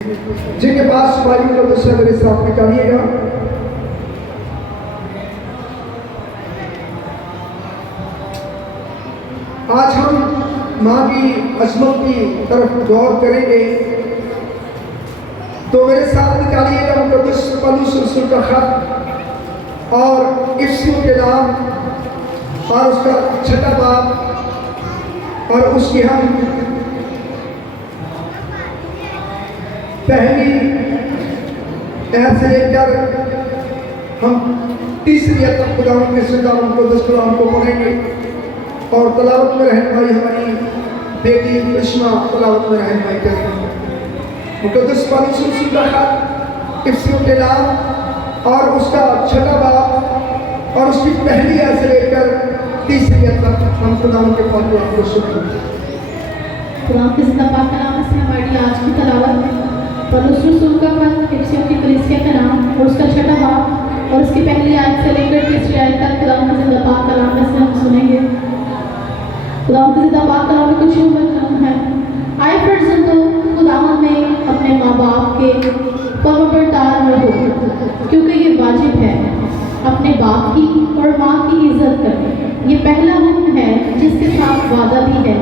जिनके पास बाइबल का दृश्य मेरे साथ निकालिएगा। आज हम माँ की अजमत की तरफ गौर करेंगे, तो मेरे साथ निकालिएगा मुकद्दस पौलुस रसूल का खत और इफिसियों के नाम और उसका 6वां बाब और उसकी हम पहली आयत से लेकर हम 30वीं आयत तक खुदावंद के सिद्धांत मुकद्दस कलाम को पढ़ेंगे और तलावत में रहनुमाई हमारी बेटी करिश्मा तलावत में रहनुमाई करेंगे। मुकद्दस पौलुस रसूल का खत इफिसियों के नाम और उसका 6वां बाब और उसकी पहली आयत से लेकर 30वीं आयत तक हम खुदावंद के पाक कलाम को सुनेंगे। खुदावंद के जिंदा पाक कलाम से हमारी आज की तलावत में पौलुस रसूल का खत इफिसियों की कलीसिया का नाम और उसका 6वां बाब और उसकी पहली आयत से लेकर 30वीं आयत तक खुदावंद के जिंदा पाक कलाम में से हम सुनेंगे। खुदावंद के जिंदा पाक कलाम में कुछ यूं लिखा है, आए फर्जंदों, खुदावंद में अपने माँ बाप के फर्माबरदार रहो, क्योंकि ये वाजिब है अपने बाप की और माँ की इज्जत करनी। ये पहला हुक्म है जिसके साथ वादा भी है,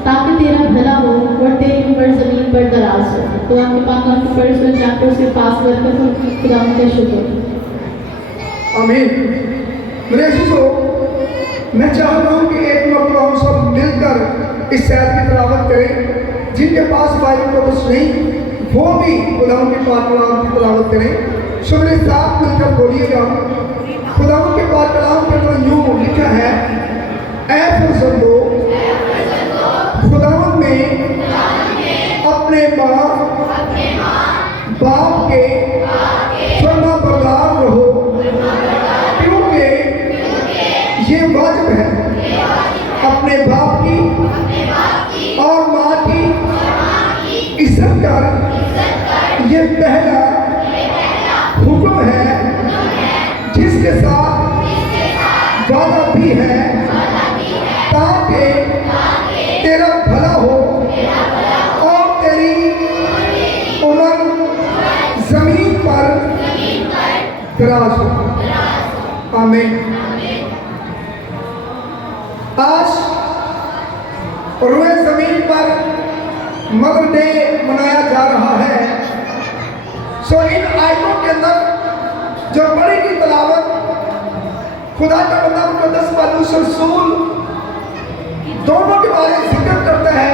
ताकि तेरा भला हो और तेरी उम्र जमीन पर दराज हो। तो आपके पास आपके परसों चैप्टर से पास करके खुदा का शुक्र। आमीन। मेरे दोस्तों, मैं चाहता हूँ कि एक मरतबा हम सब मिलकर इस शायद की तलावत करें। जिनके पास बाइबल का कुछ नहीं वो भी खुदावंद के पाक कलाम की तलावत करें। सो मेरे साथ मिलकर बोलिएगा। खुदावंद के पाक कलाम के अंदर यूं लिखा है, ऐ फर्जंदों, खुदावंद में अपने माँ बाप के फर्माबरदार रहो, क्योंकि ये वाजिब है अपने बाप की और माँ की इज्जत कर। ये पहला हुक्म है जिसके साथ वादा भी है, ताकि तेरा भला हो और तेरी उम्र जमीन पर दराज हो। आमीन। आज रोए जमीन पर मदर डे मनाया जा रहा है। सो इन आयतों के अंदर जो बड़ी की तलावत खुदा का बंदा मुकद्दस पौलुस रसूल दोनों के बारे में जिक्र करता है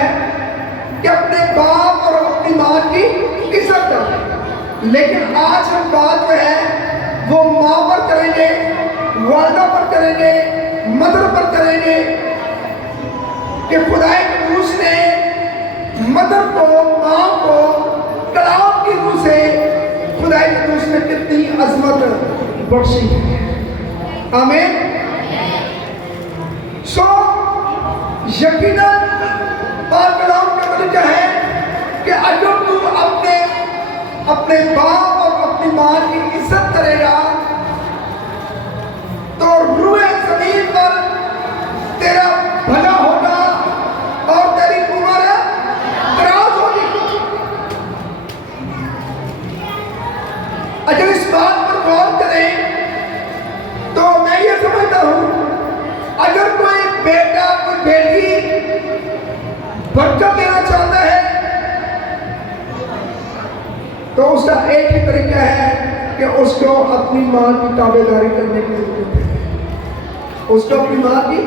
कि अपने बाप और अपनी माँ की इज्जत करें। लेकिन आज हम बात में है वो माँ पर करेंगे, वालदा पर करेंगे, मदर पर करेंगे कि खुदाए के रूह ने मदर को, माँ को कलाम की रूह से खुदाए के रूह ने कितनी अजमत बख्शी है। आमीन। सो यकीनन पाक कलाम का तरीका है कि अगर तू अपने बाप और अपनी माँ की इज्जत करेगा तो रूए जमीन पर तेरा भला होगा और तेरी उम्र दराज होगी। अगर इस बात पर गौर करें तो मैं ये समझता हूँ, अगर कोई बेटा कोई बेटी बरकत देना चाहता है तो उसका एक ही तरीका है कि उसको अपनी माँ की ताबेदारी करने की जरूरत है। उसको अपनी माँ की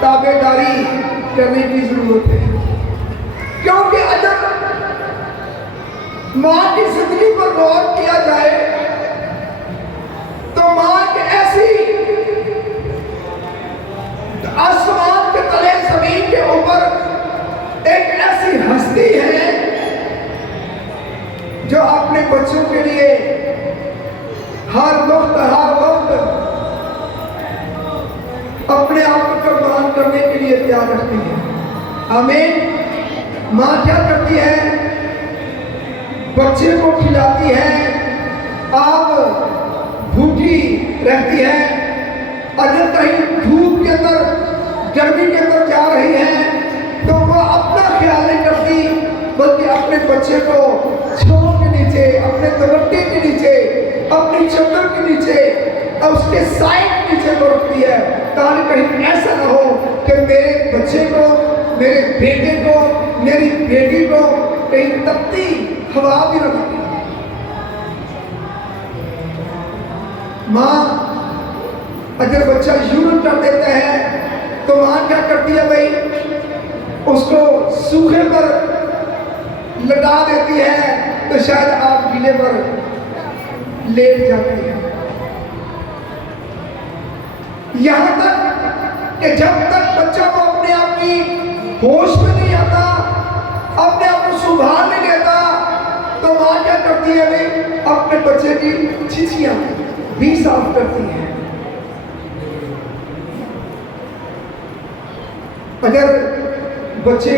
ताबेदारी करने की जरूरत है, क्योंकि अगर माँ की जिंदगी पर गौर किया जाए तो माँ एक ऐसी आसमान के तले जमीन के ऊपर एक ऐसी हस्ती है जो अपने बच्चों के लिए हर वक्त अपने आप को कुर्बान करने के लिए तैयार रखती है। आमीन। माँ क्या करती है? बच्चे को खिलाती है, आप भूखी रहती है। अगर कहीं धूप के अंदर, गर्मी के अंदर जा रही है तो वो अपना ख्याल नहीं करती, बल्कि अपने बच्चे को छोड़ चद्दर के नीचे और उसके साए के नीचे को रखती है, ताकि कहीं ऐसा ना हो कि मेरे बच्चे को, मेरे बेटे को, मेरी बेटी को कहीं तपती हवा भी न लगे। माँ अगर बच्चा यूरिन कर देता है तो माँ क्या करती है भाई, उसको सूखे पर लटा देती है, तो शायद आप गीले पर लेट जाते हैं। यहां तक कि जब तक बच्चा को अपने आप की होश में नहीं आता, अपने आप को सुधार नहीं लेता, तो मां क्या करती है भाई, अपने बच्चे की छिछियां भी साफ करती है। अगर बच्चे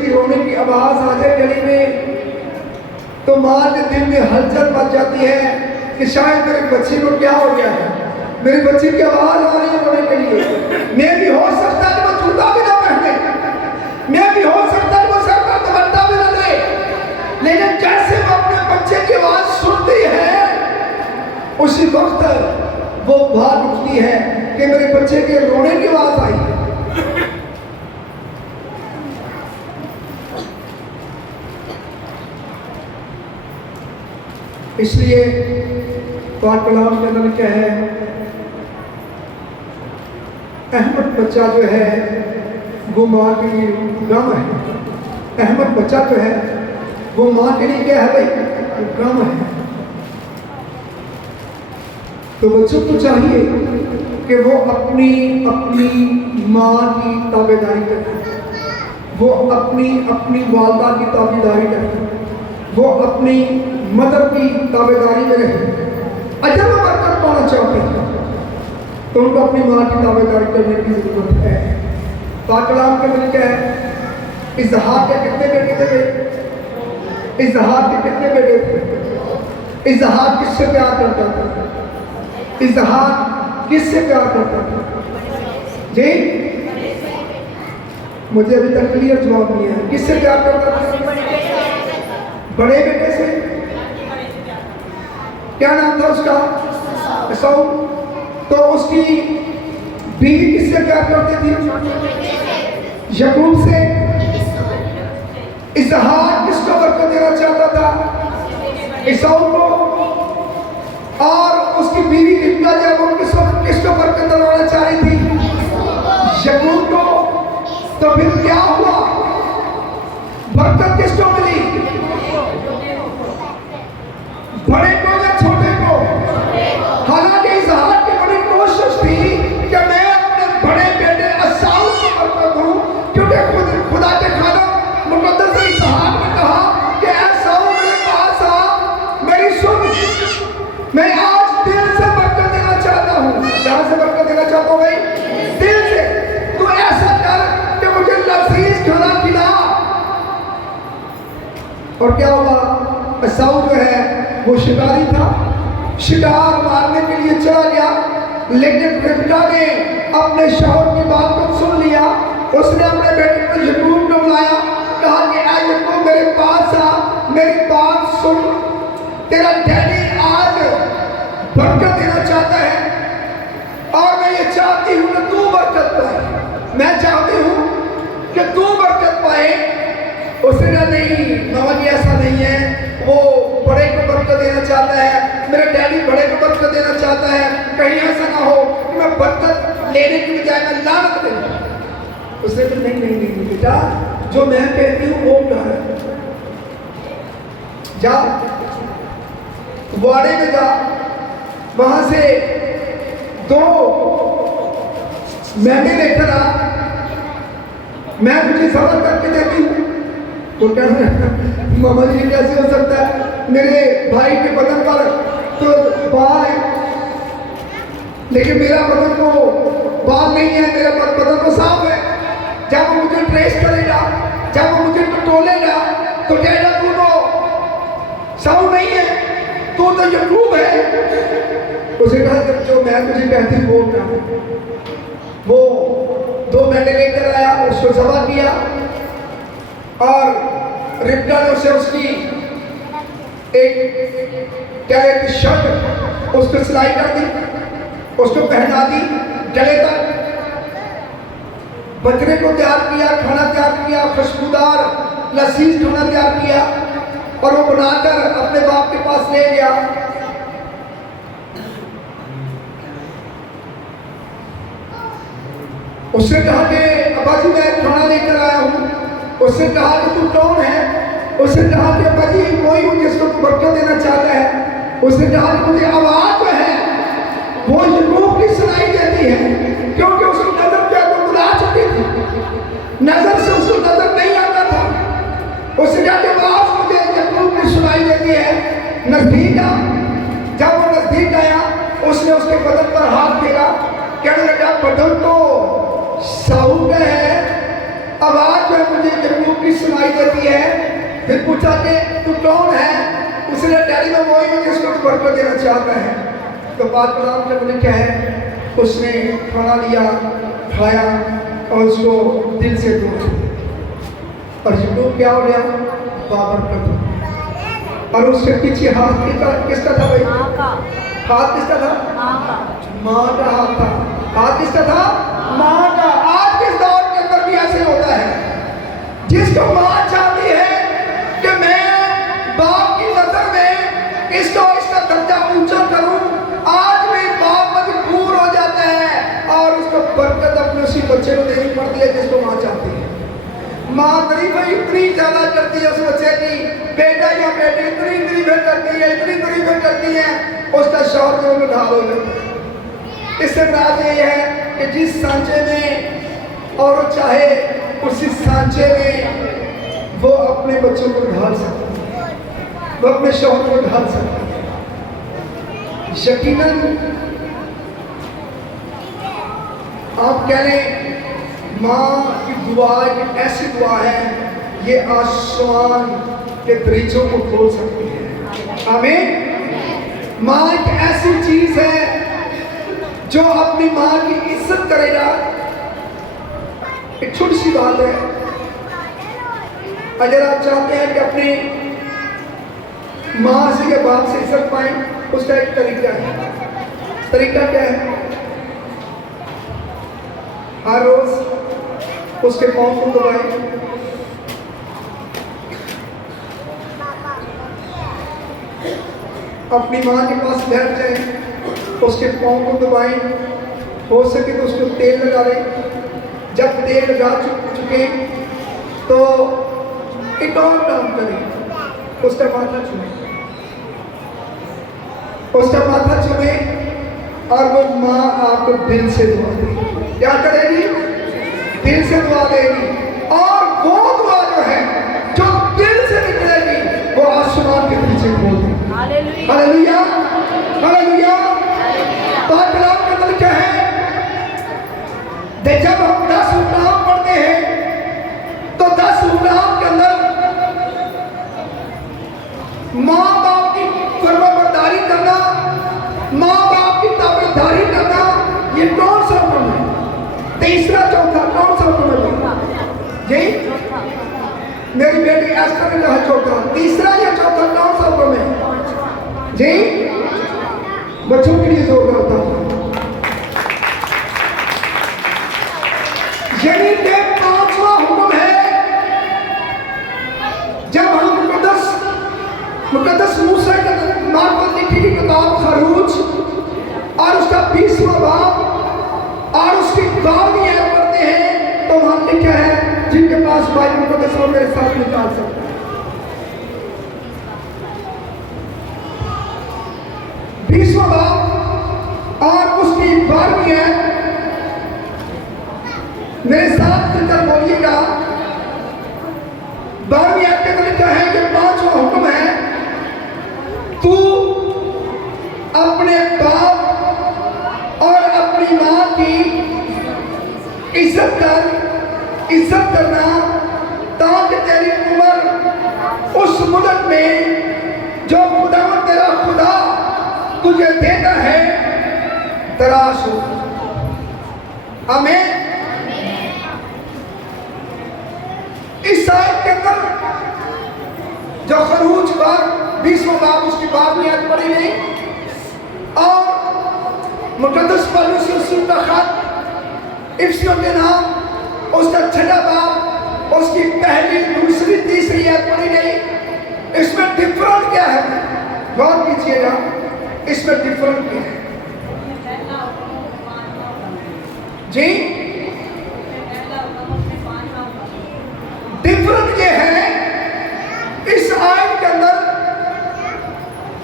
की रोने की आवाज आ जाए गली में, तो मां के दिल में हलचल मच जाती है कि शायद मेरे बच्चे को क्या हो गया है, मेरी बच्ची की आवाज आ रही है रोने के लिए। मैं भी हो सकता है वो जूता भी ना पहने, मैं भी हो सकता है वो सर पर दुपट्टा भी ना ले, लेकिन जैसे वो अपने बच्चे की आवाज सुनती है, उसी वक्त वो भाग उठती है कि मेरे बच्चे के रोने की आवाज आई है। इसलिए पाक कलाम के अंदर क्या है, अहमद बच्चा जो है वो माँ के लिए गम है। अहमद बच्चा जो है वो माँ के लिए क्या है भाई, गम है। तो बच्चों को चाहिए कि वो अपनी माँ की ताबेदारी करें, वो अपनी वालदा की ताबेदारी करें, वो अपनी मदर की ताबेदारी में रहे। अगर वो बरकत पाना चाहते हैं तो उनको अपनी माँ की ताबेदारी करने की जरूरत है। पाक कलाम के अंदर क्या है, इज़हाक के कितने बेटे थे? इज़हाक के कितने बेटे थे? इज़हाक किससे प्यार करता था? इज़हाक किससे प्यार करता था जी? मुझे अभी तक क्लियर जवाब नहीं है। किससे प्यार करता था? बड़े बेटे से। क्या नाम था उसका? एसाऊ। तो उसकी बीवी किससे प्यार करती थी? याकूब से। इज़हाक किसको बरकत देना चाहता था? एसाऊ को। और उसकी बीवी रिबका जब वो किसको बरकत दिलवाना चाह रही थी? याकूब को। तो फिर क्या हुआ? बरकत किसको मिली? बड़े को या छोटे को? हालांकि इज़हाक की बड़ी कोशिश थी कि मैं अपने बड़े बेटे एसाऊ को बरकत दूं, क्योंकि खुदा के खादम मुकद्दस ने इज़हाक ने कहा कि एसाऊ मेरे पास आ, मेरी सुन, मैं आज दिल से बरकत देना चाहता हूँ। कहाँ से बरकत देना चाहता हूँ भाई? दिल से। तू ऐसा कर कि मुझे लजीज खाना खिला। और क्या हुआ? एसाऊ जो है वो शिकारी था, शिकार मारने के लिए चला गया, लेकिन रिबका ने अपने शौहर की बात को सुन लिया। उसने अपने बेटे को याकूब को बुलाया, कहा कि आ याकूब मेरे पास आ, मेरी बात सुन, तेरा डैडी आज बरकत देना चाहता है और मैं ये चाहती हूँ कि तू बरकत पाए। मैं चाहती हूँ कि तू बरकत पाए। उसने कहा नहीं मामा जी ऐसा नहीं है, वो बड़े को बरकत देना चाहता है, मेरा डैडी बड़े को बरकत देना चाहता है, कहीं ऐसा ना हो कि मैं बरकत लेने की बजाय मैं लानत दे दूं। उसने कहा नहीं नहीं नहीं बेटा, जो मैं कहती हूँ वो कर, जा वाड़े में जा, वहां से 2 मैंने लेकर आ, मैं तुझे सबर करके देती हूँ। तो कह रहे मामा जी कैसे हो सकता है, मेरे भाई के बदन पर तो बाल है लेकिन मेरा बदन को बाल नहीं है, मेरा बदन तो साफ है। जब वो मुझे ट्रेस करेगा, जब वो मुझे टटोलेगा तो कहेगा तू तो साऊ नहीं है, तू तो याकूब है। उसे कहा जब जो मैं तुझे कहती वो कर। वो 2 मेंढे लेकर आया, उसको ज़बह किया और रिबका ने उसे उसकी एक कैरेट शर्ट उसको सिलाई कर दी, उसको पहना दी गले तक, बछड़े को तैयार किया, खाना तैयार किया, खुशबूदार लजीज खाना तैयार किया और वो बनाकर अपने बाप के पास ले गया। उसने कहा कि अब्बा जी मैं खाना लेकर आया हूँ। उसने कहा कि तू कौन है? उसने कहा कि अब्बा जी कोई हूँ जिसको तू बरकत देना चाहता है। उसने कहा कि मुझे आवाज जो है वो यकूब की सुनाई देती है, क्योंकि उसकी नजर क्या तो बुला चुकी थी, नजर से उसको नजर नहीं आता था। उसने कहा कि आवाज मुझे यकूब की सुनाई देती है। नजदीक आ, जब वो नजदीक आया उसने उसके बदन पर हाथ फेरा, कहने लगा बदन तो साहू का है, आवाज जो मुझे यकूब की सुनाई देती है। फिर पूछा कि तू कौन है? उसने डैडी में वही हूँ जिसको तू बरकत देना चाहता है। तो बात कलाम जब उन्हें क्या है, उसने खाना लिया, खाया और उसको दिल से दूर, और यकूब क्या हो गया? बाबरकत। और उसके पीछे हाथ किसका था भाई? हाथ किसका था? माँ का हाथ था। हाथ किसका था? माँ का। आज के दौर के अंदर भी ऐसे होता है, जिसको माँ चाहती है कि मैं बाप की नजर में इसको इसका दर्जा ऊंचा करूं, आज भी बाप मजबूर हो जाता है और उसको बरकत अपने उसी बच्चे को देनी पड़ती है जिसको माँ चाहती है। माँ तरीफें इतनी ज्यादा करती है उस बच्चे की, बेटा या बेटी इतनी तरीफें करती है, इतनी तरीफें करती है, उसका शौहर जो में ढाल हो जाता है। इससे बात ये है कि जिस सांचे में और चाहे उसी सांचे में वो अपने बच्चों को ढाल सकती है, वो अपने शौहर को ढाल सकती है। यकीनन आप कह लें माँ की दुआ एक ऐसी दुआ है, ये आसमान के दरीचों को खोल सकती है। आमीन। माँ एक ऐसी चीज है जो अपनी माँ की इज्जत करेगा। एक छोटी सी बात है, अगर आप चाहते हैं कि अपनी माँ से या बाप से इज्जत पाएं, उसका एक तरीका है। तरीका क्या है? हर रोज उसके पाँव को दबाएं, अपनी माँ के पास बैठ जाएं, उसके पाँव को दबाएं, हो सके तो उसको तेल लगा लें। जब तेल लगा चुके तो एक और काम करें, उसका माथा छुए, उसका माथा छुए और वो माँ आपको दिल से दुआ देगी। क्या करेगी? दिल से दुआ देगी। और वो दुआ जो है जो दिल से निकलेगी वो आसमान के पीछे खोल देगी। Hallelujah, hallelujah. बात कलाम का मतलब क्या है? जब हम 10 हुक्म पढ़ते हैं तो 10 हुक्म के अंदर माँ बाप की फरमाबरदारी करना, माँ बाप की ताबेदारी करना, ये कौन सा हुक्म है? तीसरा चौथा कौन सा हुक्म है जी? मेरी बेटी एस्टर ने कहा चौथा, तीसरा या चौथा कौन सा हुक्म है जी? बच्चों के लिए जोर होता है। यानी कि 5वां हुक्म है, जब हम मुकद्दस मूसा के मार्फत लिखी गई किताब खरूज और उसका 20वां बाब और उसकी 12वीं आयत पढ़ते हैं तो वहां लिखा है, जिनके पास बाइबल मुकद्दस हो मेरे साथ निकाल सकते हैं। 20वां बाब और उसकी 12वीं आयत मेरे साथ मिलकर बोलिएगा। 12वीं आयत के अंदर लिखा है कि 5वां हुक्म है, तू अपने बाप और अपनी माँ की इज्जत करना ताकि तेरी उम्र उस मुल्क में जो खुदावंद तेरा खुदा तुझे देता है दराज हो। आमीन। इस आयत के अंदर जो खरूज पर 20वां बाब उसकी बात में आज पढ़ी नहीं। और मुकद्दस पौलुस रसूल का खत इफिसियों के नाम उसका 6वां बाब उसकी पहली, दूसरी, तीसरी आयत पढ़ी नहीं। इसमें डिफरेंट क्या है, गौर कीजिएगा, इसमें डिफरेंट क्या है जी। डिफरेंट ये है, इस आयत के अंदर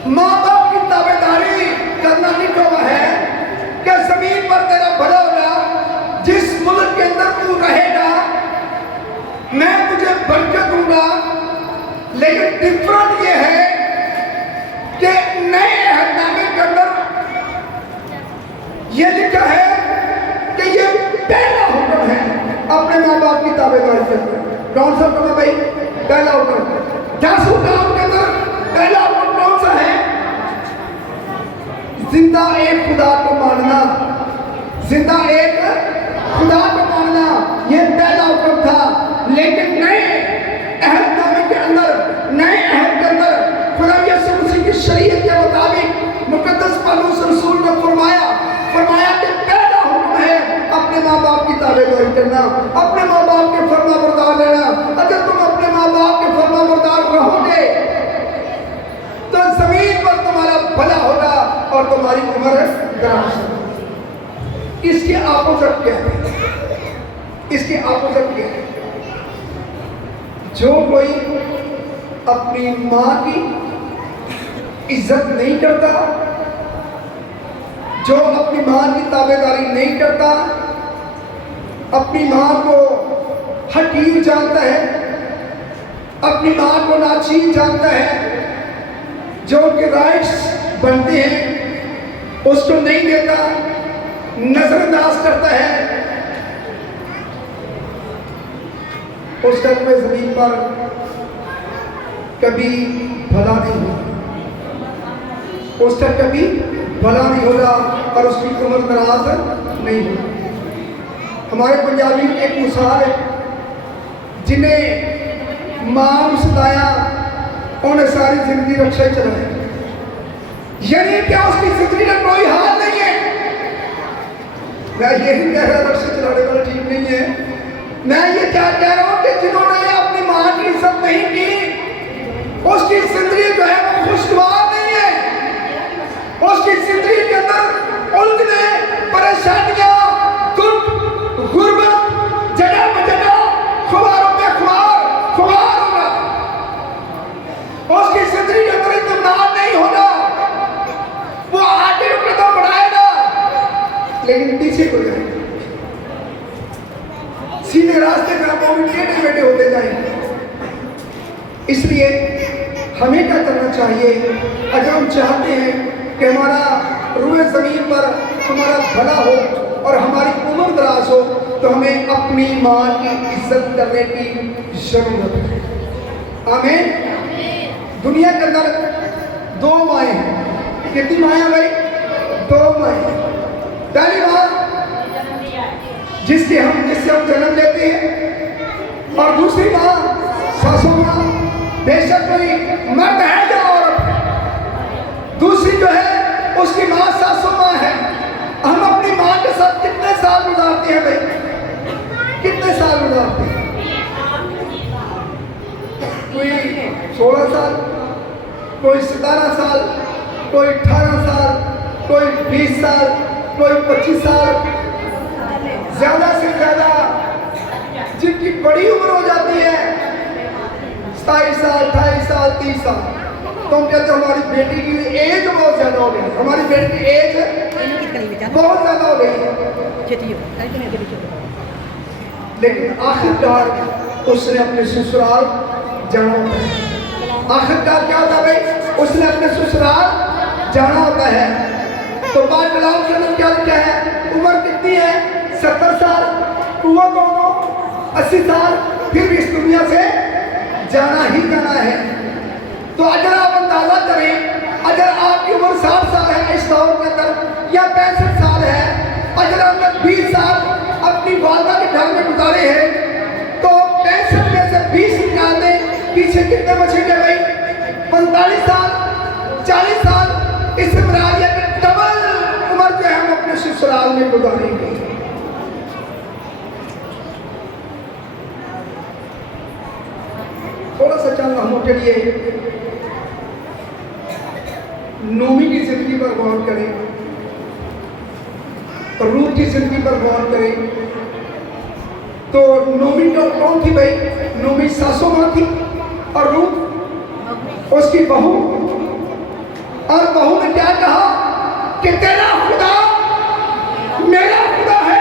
माँ बाप की ताबेदारी करना लिखा हुआ है कि जमीन पर तेरा भला होगा, जिस मुल्क के अंदर तू रहेगा मैं तुझे बरकत दूंगा। लेकिन डिफरेंट ये है कि नए अहदनामे के अंदर ये लिखा है कि ये पहला हुक्म है अपने माँ बाप की ताबेदारी करना। कौन सा हुक्म है भाई? पहला हुक्म। 10 हुक्म के अंदर पहला हुक्म कौन सा है? जिंदा एक खुदा को मानना, जिंदा एक खुदा को मानना, ये पहला हुक्म था। लेकिन नए अहदनामे के अंदर, नए अहद के अंदर खुदा यीशु मसीह की शरीयत के मुताबिक मुकद्दस पौलुस रसूल ने फरमाया कि पहला हुक्म है अपने माँ बाप की ताबेदारी करना, अपने माँ बाप के फर्मा बरदार रहना। अगर तुम अपने माँ बाप के फर्मा बरदार रहोगे तो जमीन पर तुम्हारा भला होगा और तुम्हारी उम्र दराज होगी। इसके अपोजिट क्या है? इसके अपोजिट क्या है? जो कोई अपनी माँ की इज्जत नहीं करता, जो अपनी माँ की ताबेदारी नहीं करता, अपनी माँ को हकीर जानता है, अपनी माँ को नाचीज जानता है, जो उनके राइट्स बनते हैं उसको नहीं देता, नजरअंदाज करता है, उस टाइम में जमीन पर कभी भला नहीं होगा, उस टाइम कभी भला नहीं होगा और उसकी उम्र दराज नहीं होगी। हमारे पंजाबी में एक मिसाल है, जिन्हें मां ने सताया उन्हें सारी जिंदगी रक्षा चलाए, यानी क्या उसकी जिंदगी का कोई हाल नहीं है। मैं यही कह रहा, रक्षा चलाने वाला ठीक नहीं है। मैं ये क्या कह रहा हूं कि जिन्होंने अपनी मां की इज्जत नहीं की, उसकी जिंदगी जो है वो खुशगवार नहीं है। उसकी जिंदगी के अंदर उलझने, परेशानियां, दुख, गुर्बत, जगह में जगह, खुमारों में खुमार होगा। उसकी जिंदगी के अंदर इत्मीनान नहीं होगा। वो आगे कदम बढ़ाएगा लेकिन पीछे को जाएगा, सीधे रास्ते पर वो टेढ़े मेढ़े होते जाएंगे। इसलिए हमें क्या करना चाहिए? अगर हम चाहते हैं कि हमारा रूए ज़मीन पर हमारा भला हो और हमारी उम्र दराज हो, तो हमें अपनी माँ की इज्जत करने की जरूरत है। आमीन। दुनिया के अंदर 2 माएँ हैं। कितनी माएँ हैं भाई? 2 माएँ। पहली माँ जिससे हम जन्म लेते हैं, और दूसरी माँ सासू माँ, बेशक कोई मर्द है या औरत है, दूसरी जो है उसकी माँ सासू माँ है। हम अपनी माँ के साथ कितने साल गुजारते हैं भाई? कितने साल गुजारते हैं? कोई 16 साल, कोई 17 साल, कोई 18 साल, कोई 20 साल, कोई 25 साल, ज्यादा से ज्यादा जिनकी बड़ी उम्र हो जाती है 27 साल, 28 साल, 30 साल, तो हम कहते हैं हमारी बेटी की एज बहुत ज्यादा हो गई, हमारी बेटी की एज बहुत ज्यादा हो गई। लेकिन आखिरकार उसने अपने ससुराल जाना होता है। आखिरकार क्या होता है भाई? उसने अपने ससुराल जाना होता है। तो बात कलाम के अंदर क्या लिखा है? उम्र कितनी है? 70 साल, हुआ दोनों 80 साल, फिर भी इस दुनिया से जाना ही जाना है। तो अगर आप अंदाजा करें, अगर आपकी उम्र 60 साल है इस दौर के अंदर, या 65 साल है, अगर आपने 20 साल अपनी वालदा के घर में गुजारे हैं, तो 65 में से 20 निकाल दें, पीछे कितने बचेंगे भाई? 45 साल। 40 साल इस इमरानिया के डबल उम्र जो है हम अपने ससुराल में गुजारेंगे। थोड़ा सा चंद लम्हों के लिए नोमी की जिंदगी पर गौर करें, रूथ की जिंदगी पर गौर करें। तो नोमी तो कौन थी भाई? नोमी सासू माँ थी और रूथ उसकी बहू। और बहू ने क्या कहा कि तेरा खुदा मेरा खुदा है,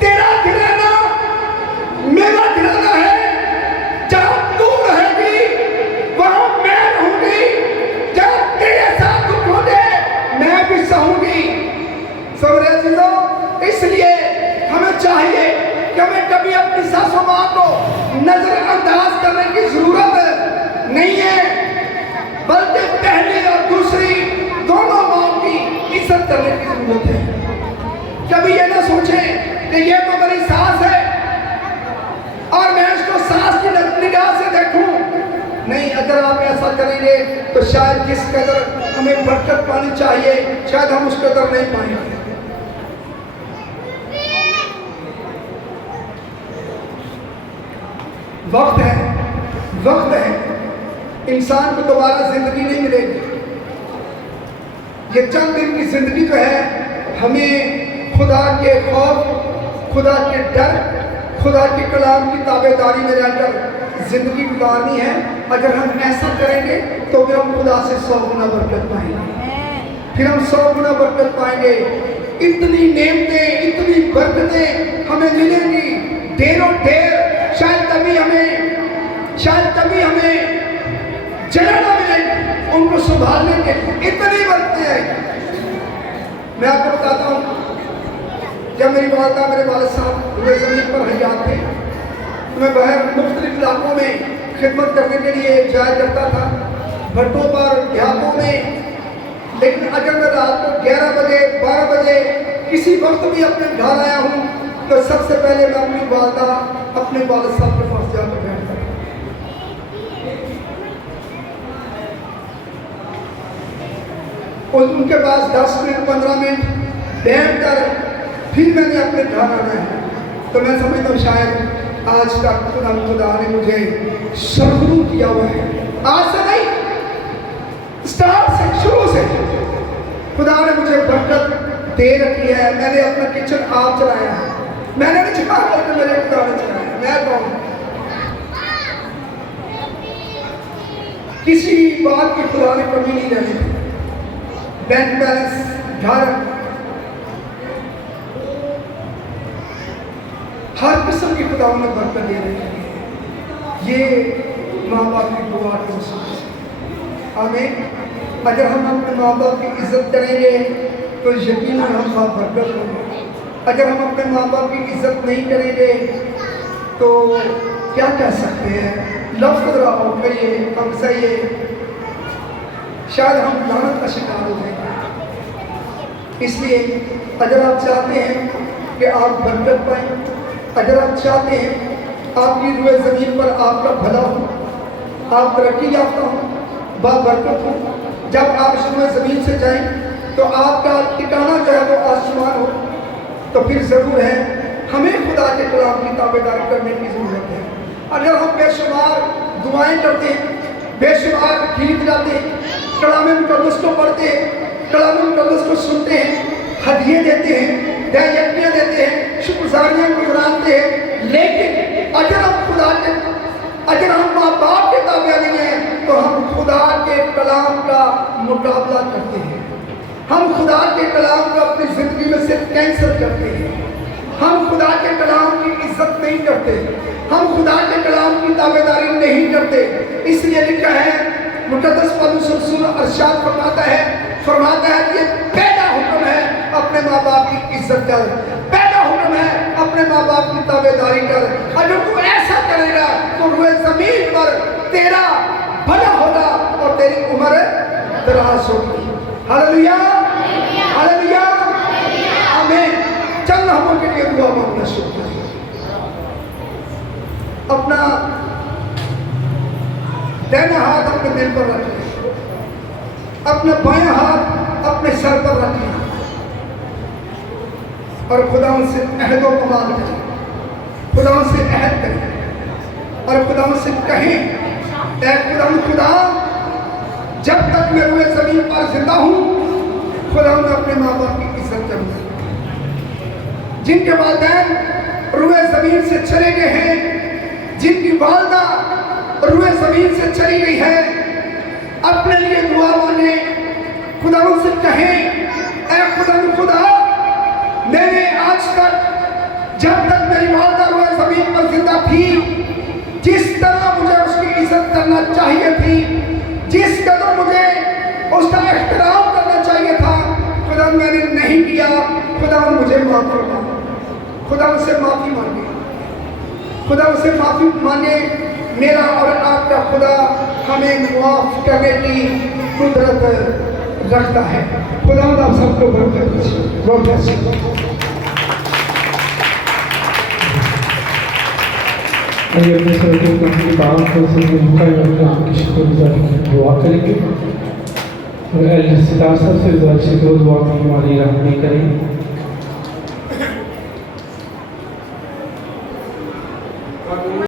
तेरा घराना मेरा घराना है, जहां तू रहेगी वहां मैं रहूंगी, जहां तेरे साथ दुख होंगे मैं भी सहूंगी। समझे चीजों? इसलिए हमें चाहिए कि हमें कभी अपनी सासू माँ को नजरअंदाज करने की जरूरत नहीं है, बल्कि पहली और दूसरी दोनों माँ की इज्जत करने की जरूरत है। कभी ये ना सोचें कि ये तो मेरी सास है और मैं इसको सास की निगाह से देखूं। नहीं, अगर आप ऐसा करेंगे तो शायद जिस कदर हमें बरकत पानी चाहिए शायद हम उस कदर नहीं पाएंगे। वक्त है, इंसान को दोबारा जिंदगी नहीं मिलेगी। ये चंद दिन की जिंदगी जो है हमें खुदा के खौफ, खुदा के डर, खुदा के कलाम की ताबेदारी में रहकर जिंदगी गुजारनी है। अगर हम ऐसा करेंगे तो फिर हम खुदा से 100 गुना बरकत पाएंगे, फिर हम 100 गुना बरकत पाएंगे। इतनी नेमतें, इतनी बरकतें हमें मिलेंगी ढेरों ढेर। शायद कभी हमें जगह ना मिलेगी उनको संभालने के लिए, इतनी बरकतें हैं। मैं आपको बताता हूँ, जब मेरी वालदा मेरे वालिद साहब पूरे ज़मीन पर हयात थे, मैं बाहर मुख्तलिफ इलाकों में खिदमत करने के लिए जाया करता था, भट्टों पर, देहातों में। लेकिन अगर मैं रात को 11 बजे 12 बजे किसी वक्त भी अपने घर आया हूँ तो सबसे पहले मैं अपनी वालदा अपने वालिद साहब के पास जाकर बैठता था। और उनके पास 10 मिनट 15 मिनट बैठ कर फिर मैंने अपने घर आना है। तो मैं समझता हूँ शायद आज तक खुदा ने मुझे सरगर्म किया हुआ है। आज से नहीं, स्टार्ट से, शुरू से खुदा ने मुझे बरकत दे रखी है। मैंने अपना किचन आप चलाया है, मैंने नहीं चला करके मेरे खुदा ने चलाया। मैं कौन? किसी बात की खुदा ने कमी नहीं रहने दी। बैंक बैलेंस, घर, हर किस्म की खुदा ने बरकत दे रही है। ये माँ बाप की दुआ की वजह से। हमें अगर हम अपने माँ बाप की इज्जत करेंगे तो यकीनन हम बाप बरकत होंगे। अगर हम अपने माँ बाप की इज्जत नहीं करेंगे तो क्या कह सकते हैं, लफ्ज़ रहा हो कहिए, हम सही है, शायद हम लानत का शिकार हो जाएंगे। इसलिए अगर आप चाहते हैं कि आप बरकत पाएं, अगर आप चाहते हैं आपकी रुए ज़मीन पर आपका भला हो, आप तरक्की याफ्ता हो, बाबरकत हो, जब आप इस रुए ज़मीन से जाएं तो आपका ठिकाना जो है वो आसमान हो, तो फिर ज़रूर है हमें खुदा के कलाम की ताबेदारी करने की ज़रूरत है। अगर हम बेशुमार दुआएं करते हैं, बेशुमार गीत गाते हैं, कलाम मुक़द्दस को पढ़ते हैं, कलाम मुक़द्दस को सुनते हैं, हदिये देते हैं, दयायज्ञ देते हैं, शुक्रगुजारियां गुजराते हैं, लेकिन अगर हम माँ बाप के ताबे नहीं हैं तो हम खुदा के कलाम का मुकाबला करते हैं। हम खुदा के कलाम को अपनी ज़िंदगी में से कैंसिल करते हैं। हम खुदा के कलाम की इज्जत नहीं करते, हम खुदा के कलाम की ताबेदारी नहीं करते। इसलिए लिखा है मुक़द्दस पौलुस रसूल अरशाद फरमाता है कि पहला हुक्म है अपने माँ बाप की इज्जत कर, पहला हुक्म है अपने माँ बाप की ताबेदारी कर। अगर तू ऐसा करेगा तो रुए ज़मीन पर तेरा भला होगा और तेरी उम्र दराज होगी। हालेलुया, हालेलुया, आमीन। चल हम के लिए दुआ मांगना शुरू करें। अपना दाहिना हाथ अपने दिल पर रखें, अपना बायां हाथ अपने सर पर रखें और खुदा से अहद व कमाल करें, खुदा से अहद करें और खुदा से कहें, ऐ खुदा, जब तक मैं रुए जमीन पर जिंदा हूं, खुदा मैं अपने माँ बाप की इज्जत करूंगा। जिनके वालिदैन रुए जमीन से चले गए हैं, जिनकी वालदा रुए जमीन से चली गई है, अपने लिए दुआ मांगे, खुदा से कहें, ऐ खुदा, मैंने आज तक जब तक मेरी वालदा रुए जमीन पर जिंदा थी, जिस तरह मुझे उसकी इज्जत करना चाहिए थी, जिस कदर मुझे उसका एहतराम करना चाहिए था, खुदा मैंने नहीं किया। खुदा मुझे माफ करना, खुदा उसे माफी मांगे, खुदा उसे माफी मांगे। मेरा और आपका खुदा हमें माफ करने की कुदरत रखता है। खुदा आप सबको बरकत दे। God bless you. आइए अपने सर को अपनी बात को सुनने की शुक्रगुजारी की दुआ करेंगे और एल्डर सितार साहब से दुआ की हमारी रहनुमाई करेंगे।